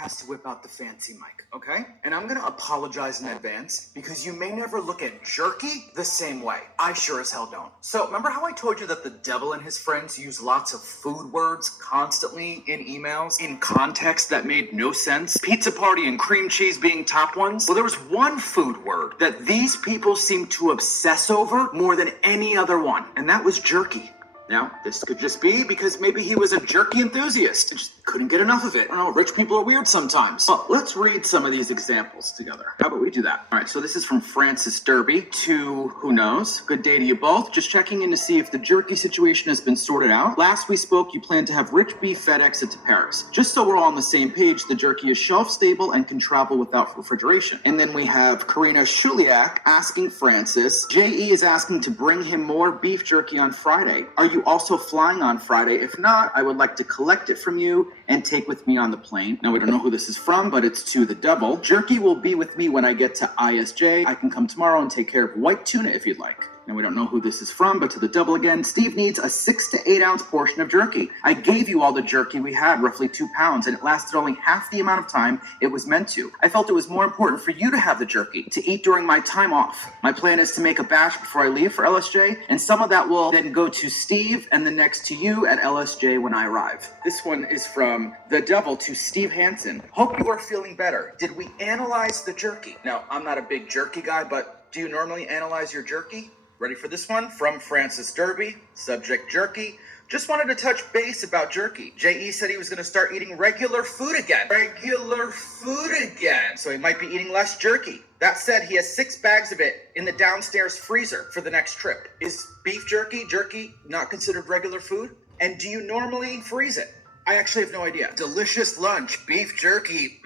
has to whip out the fancy mic, okay? And I'm gonna apologize in advance because you may never look at jerky the same way. I sure as hell don't. So remember how I told you that the devil and his friends use lots of food words constantly in emails in context that made no sense? Pizza party and cream cheese being top ones? Well, there was one food word that these people seem to obsess over more than any other one, and that was jerky. Now, this could just be because maybe he was a jerky enthusiast and just couldn't get enough of it. I don't know, rich people are weird sometimes. Well, let's read some of these examples together. How about we do that? All right, so this is from Francis Derby to who knows. Good day to you both. Just checking in to see if the jerky situation has been sorted out. Last we spoke, you plan to have rich beef FedExed to Paris. Just so we're all on the same page, the jerky is shelf stable and can travel without refrigeration. And then we have Karina Shuliak asking Francis, JE is asking to bring him more beef jerky on Friday. Are you also flying on Friday? If not, I would like to collect it from you and take with me on the plane. Now, we don't know who this is from, but it's to the devil. Jerky will be with me when I get to ISJ. I can come tomorrow and take care of white tuna if you'd like. Now, we don't know who this is from, but to the devil again. Steve needs a 6 to 8 ounce portion of jerky. I gave you all the jerky we had, roughly 2 pounds, and it lasted only half the amount of time it was meant to. I felt it was more important for you to have the jerky, to eat during my time off. My plan is to make a batch before I leave for LSJ, and some of that will then go to Steve and the next to you at LSJ when I arrive. This one is from the devil to Steve Hansen. Hope you are feeling better. Did we analyze the jerky? Now, I'm not a big jerky guy, but do you normally analyze your jerky? Ready for this one? From Francis Derby, subject jerky. Just wanted to touch base about jerky. JE said he was going to start eating regular food again. Regular food again. So he might be eating less jerky. That said, he has 6 bags of it in the downstairs freezer for the next trip. Is beef jerky not considered regular food? And do you normally freeze it? I actually have no idea. Delicious lunch, beef jerky.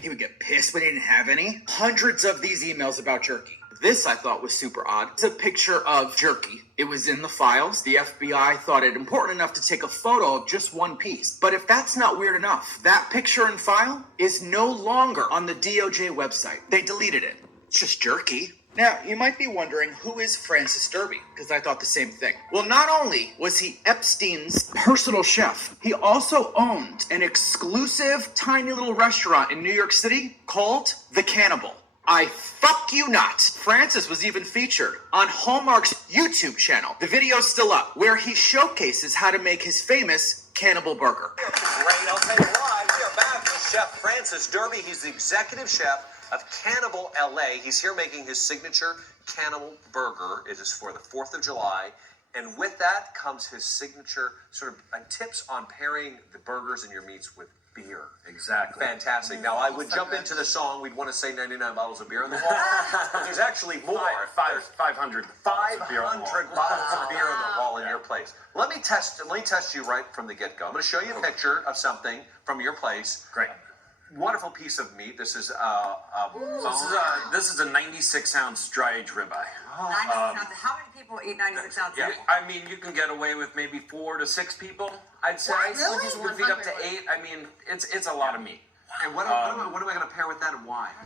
He would get pissed when he didn't have any. Hundreds of these emails about jerky. This I thought was super odd. It's a picture of jerky. It was in the files. The FBI thought it important enough to take a photo of just one piece. But if that's not weird enough, that picture and file is no longer on the DOJ website. They deleted it. It's just jerky. Now, you might be wondering, who is Francis Derby? Because I thought the same thing. Well, not only was he Epstein's personal chef, he also owned an exclusive tiny little restaurant in New York City called The Cannibal. I fuck you not. Francis was even featured on Hallmark's YouTube channel. The video's still up, where he showcases how to make his famous cannibal burger. Great, I'll tell you why. We are back with Chef Francis Derby. He's the executive chef of Cannibal LA. He's here making his signature cannibal burger. It is for the 4th of July. And with that comes his signature sort of tips on pairing the burgers and your meats with beer. Exactly. Fantastic. Now, I would jump into the song. We'd want to say 99 bottles of beer on the wall. But there's actually more. 500 500 bottles of beer on the wall in your place. Let me test you right from the get-go. I'm going to show you a picture of something from your place. Great. Wonderful piece of meat. This is This is a 96-ounce dry-aged ribeye. 96 ounces. How many people eat 96 ounces? Yeah, I mean, you can get away with maybe 4 to 6 people, I'd say. Really? You can feed up to 8. I mean, it's a lot of meat. And what am I going to pair with that and why?